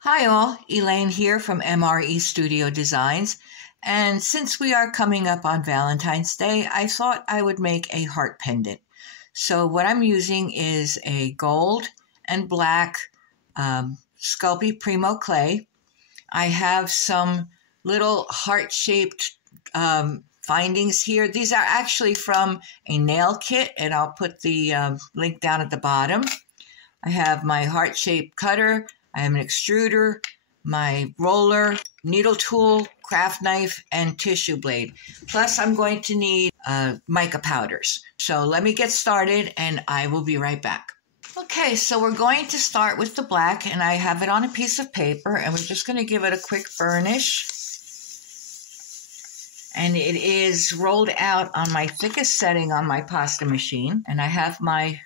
Hi all, Elaine here from MRE Studio Designs. And since we are coming up on Valentine's Day, I thought I would make a heart pendant. So what I'm using is a gold and black Sculpey Primo clay. I have some little heart-shaped findings here. These are actually from a nail kit, and I'll put the link down at the bottom. I have my heart-shaped cutter. I have an extruder, my roller, needle tool, craft knife, and tissue blade. Plus, I'm going to need mica powders. So let me get started, and I will be right back. Okay, so we're going to start with the black, and I have it on a piece of paper, and we're just going to give it a quick burnish. And it is rolled out on my thickest setting on my pasta machine, and I have my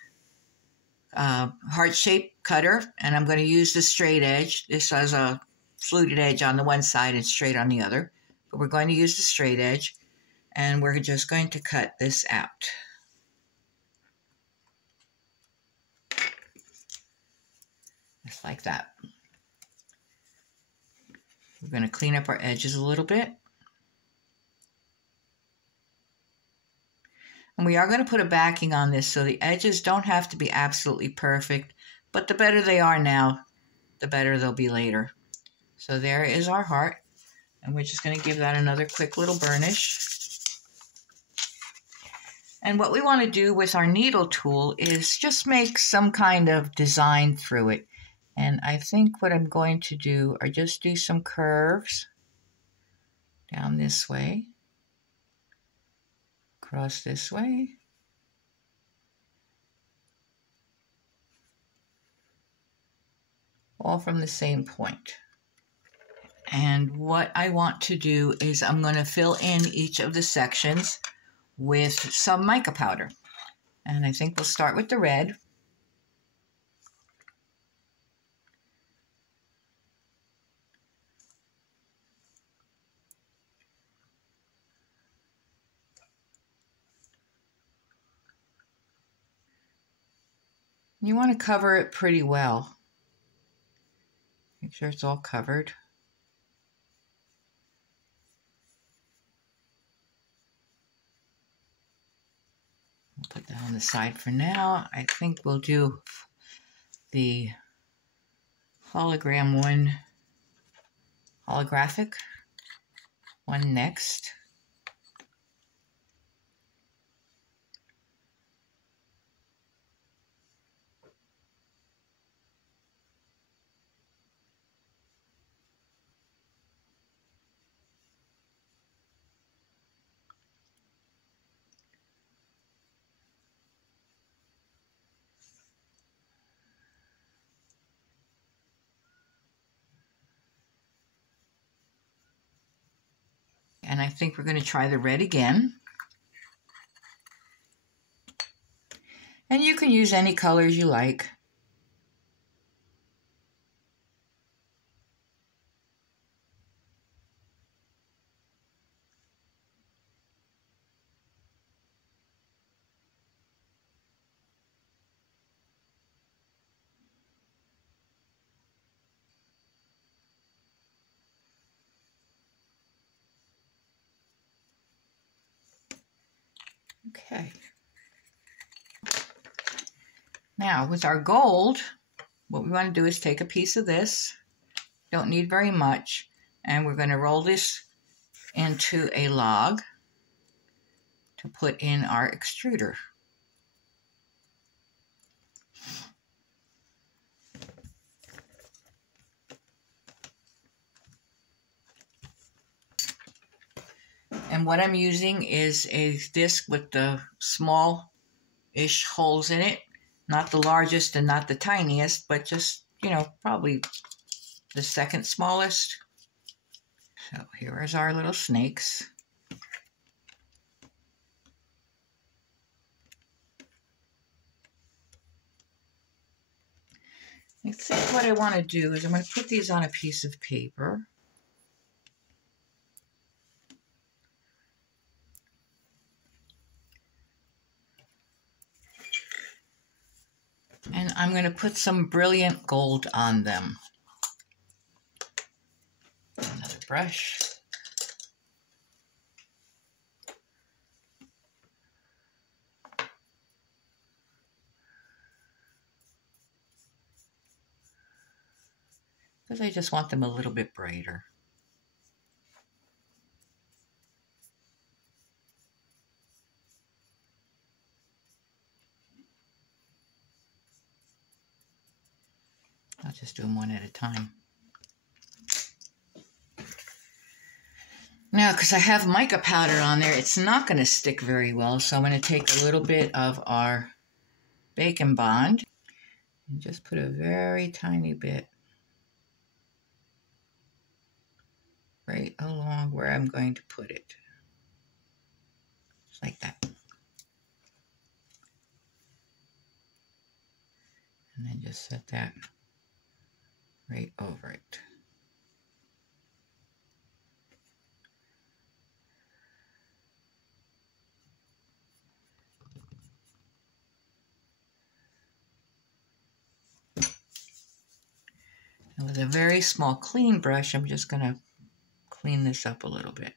heart-shaped cutter, and I'm going to use the straight edge. This has a fluted edge on the one side and straight on the other, but we're going to use the straight edge, and we're just going to cut this out. Just like that. We're going to clean up our edges a little bit. And we are going to put a backing on this, so the edges don't have to be absolutely perfect, but the better they are now, the better they'll be later. So there is our heart, and we're just going to give that another quick little burnish. And what we want to do with our needle tool is just make some kind of design through it. And I think what I'm going to do are just do some curves down this way. Across this way. All from the same point. And what I want to do is I'm going to fill in each of the sections with some mica powder. And I think we'll start with the red. You want to cover it pretty well. Make sure it's all covered. I'll put that on the side for now. I think we'll do the holographic one next. And I think we're going to try the red again. And you can use any colors you like. Okay. Now with our gold, what we want to do is take a piece of this. Don't need very much. And we're going to roll this into a log to put in our extruder. And what I'm using is a disc with the small-ish holes in it. Not the largest and not the tiniest, but just, probably the second smallest. So here is our little snakes. I think what I want to do is I'm going to put these on a piece of paper. And I'm going to put some brilliant gold on them. brush. Because I just want them a little bit brighter. I'll just do them one at a time. Now, because I have mica powder on there, it's not going to stick very well, so I'm going to take a little bit of our Bacon Bond and just put a very tiny bit right along where I'm going to put it. Just like that. And then just set that right over it. And with a very small clean brush, I'm just going to clean this up a little bit.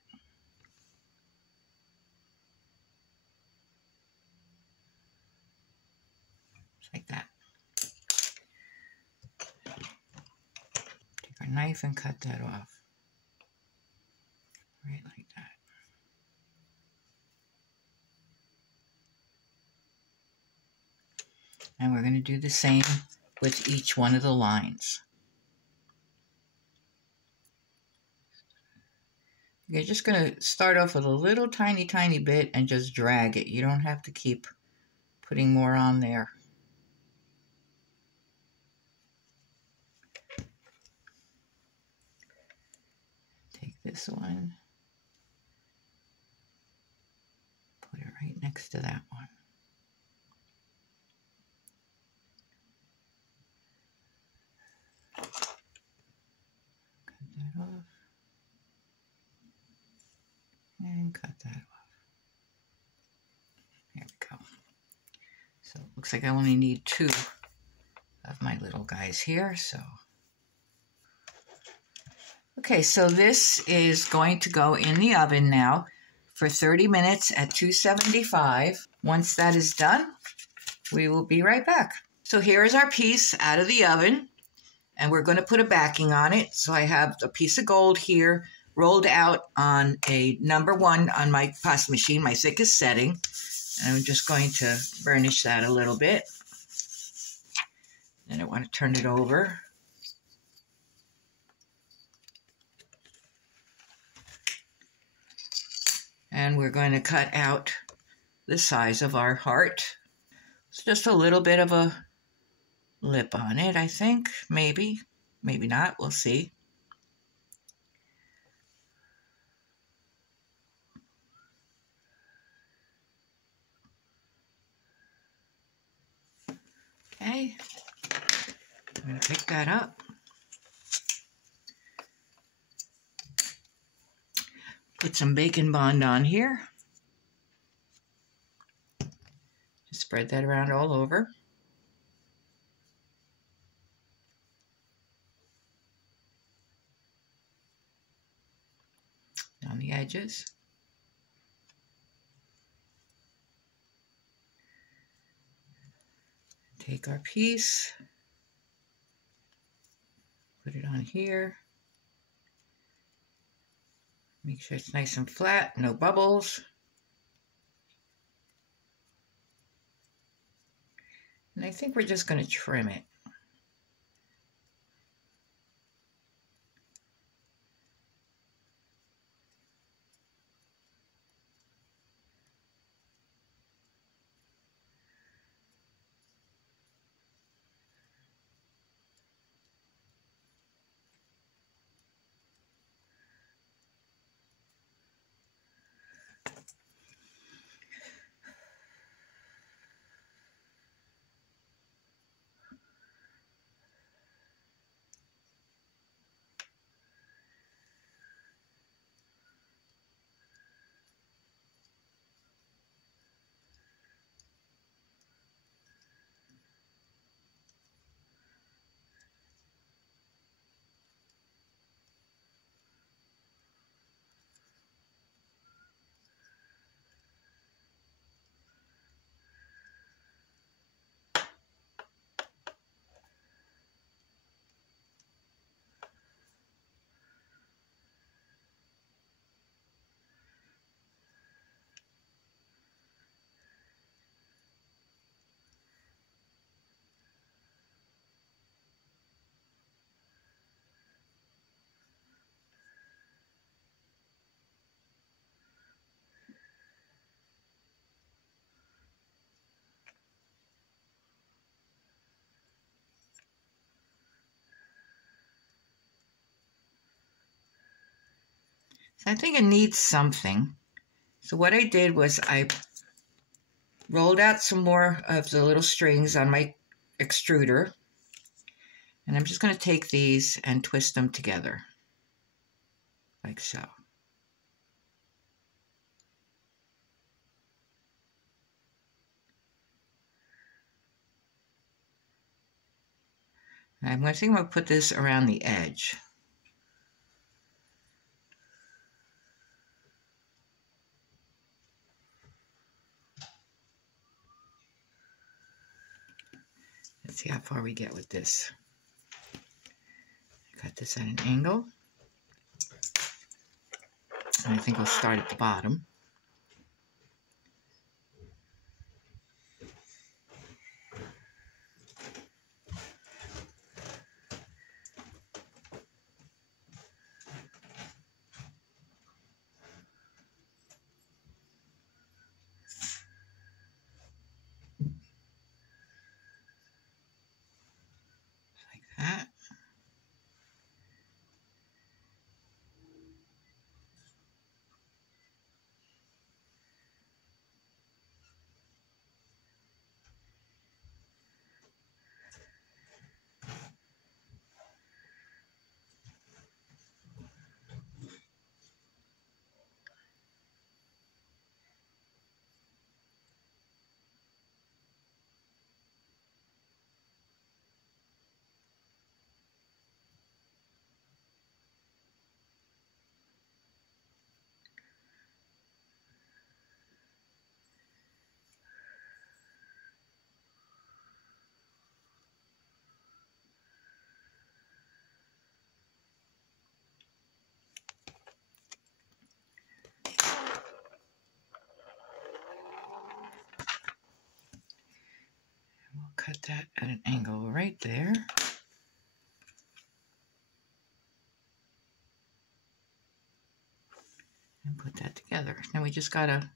Just like that. Take our knife and cut that off. Right like that. And we're going to do the same with each one of the lines. You're just going to start off with a little tiny bit and just drag it. You don't have to keep putting more on there. Take this one, put it right next to that one. Cut that off. And cut that off. There we go. So it looks like I only need 2 of my little guys here, so. Okay, so this is going to go in the oven now for 30 minutes at 275. Once that is done, we will be right back. So here is our piece out of the oven, and we're going to put a backing on it. So I have a piece of gold here, rolled out on a number 1 on my pasta machine, my thickest setting. And I'm just going to burnish that a little bit. Then I want to turn it over. And we're going to cut out the size of our heart. It's just a little bit of a lip on it, I think. Maybe, maybe not. We'll see. Okay, I'm going to pick that up. Put some Bacon Bond on here. Just spread that around all over. On the edges. Take our piece, put it on here. Make sure it's nice and flat, no bubbles. And I think we're just going to trim it. So I think it needs something. So what I did was I rolled out some more of the little strings on my extruder. And I'm just going to take these and twist them together, like so. And I'm going to put this around the edge. Let's see how far we get with this. Cut this at an angle. And I think we'll start at the bottom. Like that. We'll cut that at an angle right there. And put that together. Now we just gotta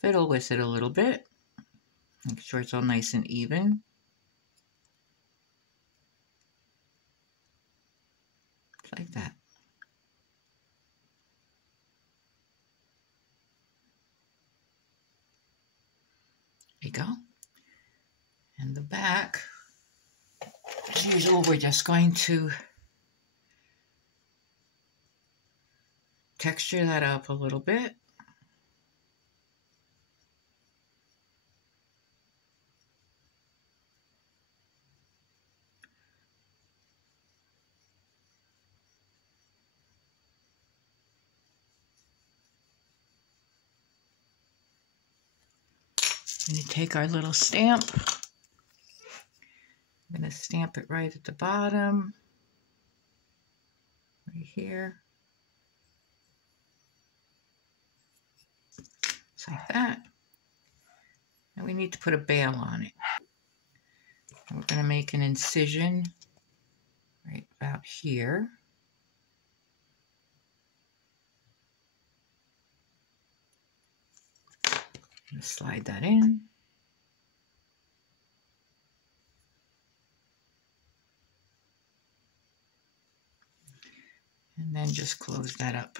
fiddle with it a little bit. Make sure it's all nice and even. Like that. There you go. And the back, as usual, we're just going to texture that up a little bit. And you take our little stamp. I'm going to stamp it right at the bottom, right here. Just like that. And we need to put a bail on it. And we're going to make an incision right about here. I'm going to slide that in. And then just close that up.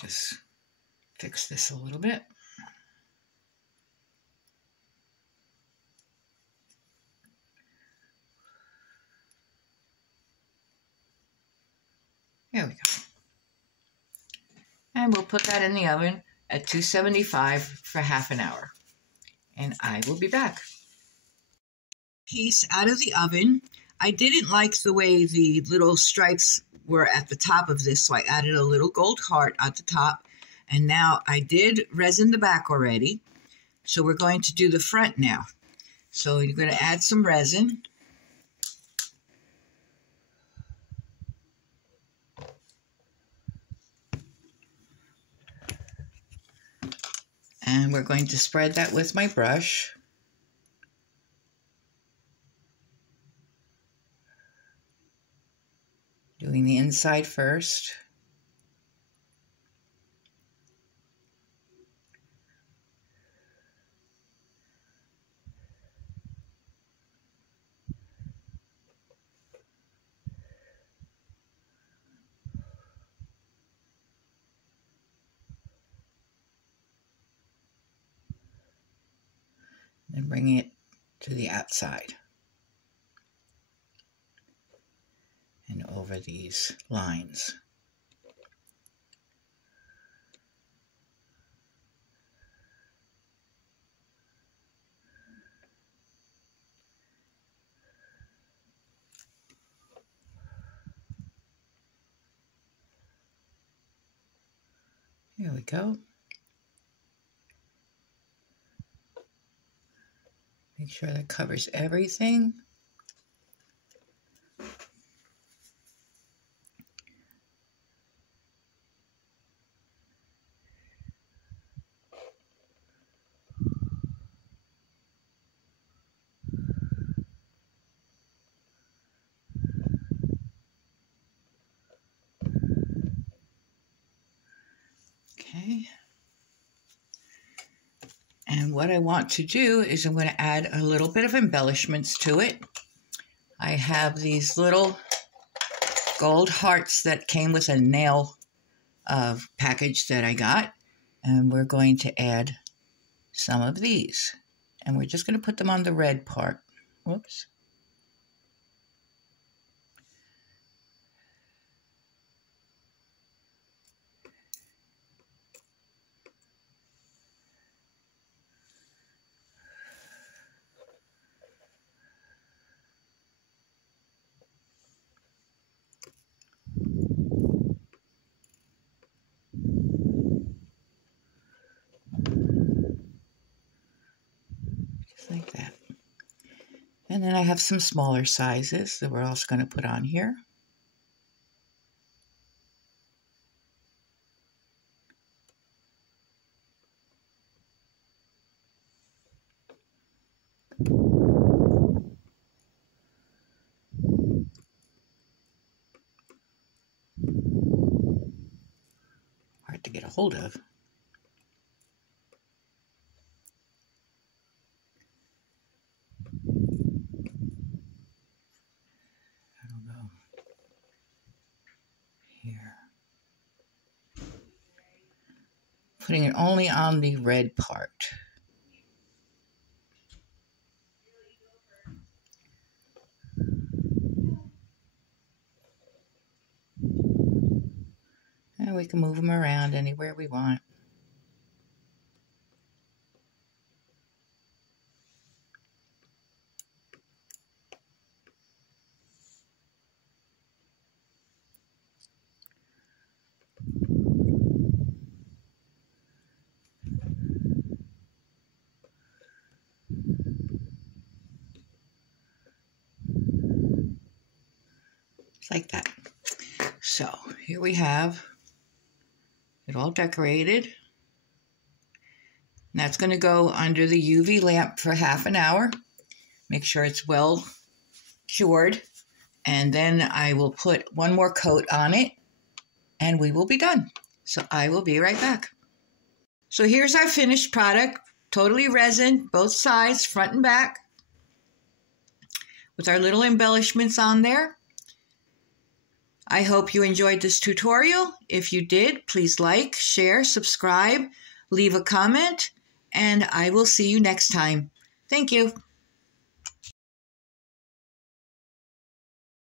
Just fix this a little bit. There we go. And we'll put that in the oven at 275 for half an hour. And I will be back. Piece out of the oven. I didn't like the way the little stripes were at the top of this, so I added a little gold heart at the top. And now I did resin the back already, so we're going to do the front now. So you're going to add some resin. And we're going to spread that with my brush. Doing the inside first. and bringing it to the outside and over these lines. Here we go. Make sure that covers everything. Okay. And what I want to do is I'm going to add a little bit of embellishments to it. I have these little gold hearts that came with a nail package that I got. And we're going to add some of these. And we're just going to put them on the red part. Whoops. Like that. And then I have some smaller sizes that we're also going to put on here. Hard to get a hold of. Putting it only on the red part. And we can move them around anywhere we want. Like that. So here we have it all decorated. And that's going to go under the UV lamp for half an hour. Make sure it's well cured. And then I will put one more coat on it and we will be done. So I will be right back. So here's our finished product. Totally resin, both sides, front and back, with our little embellishments on there. I hope you enjoyed this tutorial. If you did, please like, share, subscribe, leave a comment, and I will see you next time. Thank you.